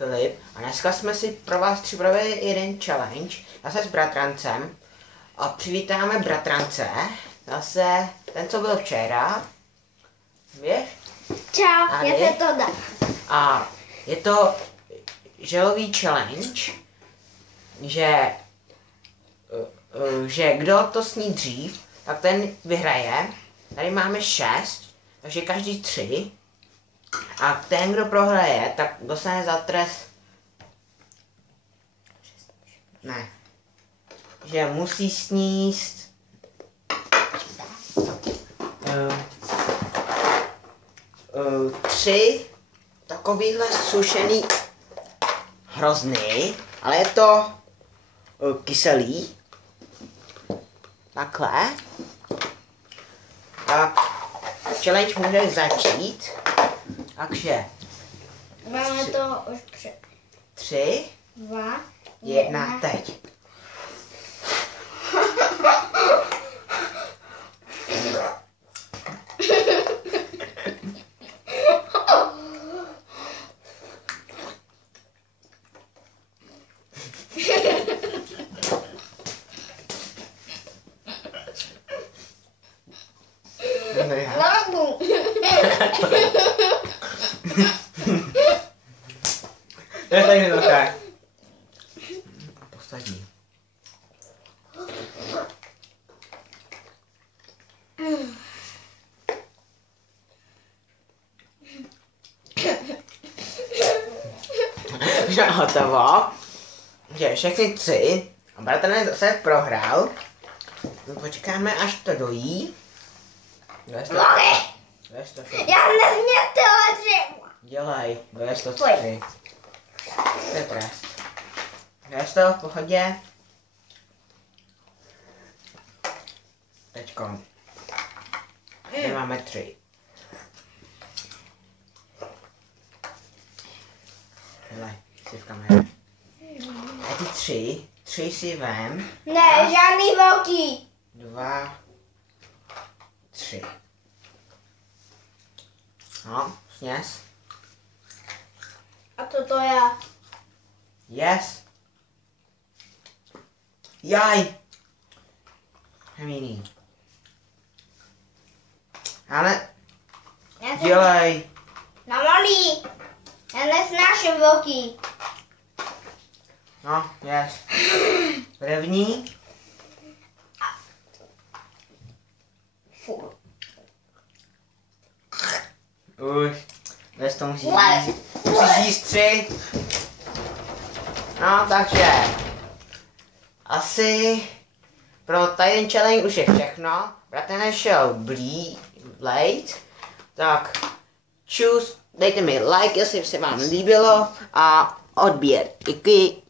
Filip a dneska jsme si pro vás připravili jeden challenge, zase s bratrancem. A přivítáme bratrance, zase ten, co byl včera. Víš? Čau, já se to dám. A je to želový challenge, že kdo to sní dřív, tak ten vyhraje. Tady máme 6, takže každý 3. A ten, kdo prohraje, tak dostane za trest. Ne. Že musí sníst 3 takovýhle sušený hrozný, ale je to kyselý. Takhle. Tak challenge může začít. Takže Máme to už před 3, 2, 1, teď. Lagu. Já tady nedokážu. Posadí. Hotovo. Že všechny 3. A bratranec zase prohrál. Počkáme, až to dojí. Já nesměl tohle dřevo. Dělej, budeš to 3. To je trest. Jdeš to v pohodě? Teďko. Tady máme 3. Hele, jsi v kameře. A ty 3 si vem. Ne, žádný velký. 2, 3. No, sněz. A to je. Yes. Jaj. Hemíný. Ale dělej. Na malý. Já nesnáším velký. No, yes. První. Furt. Už. Bez toho musíš jíst 3. No, takže. Asi pro tady ten challenge už je všechno. Bratranec šel blade. Tak čus, dejte mi like, jestli se vám líbilo a odběr. Díky.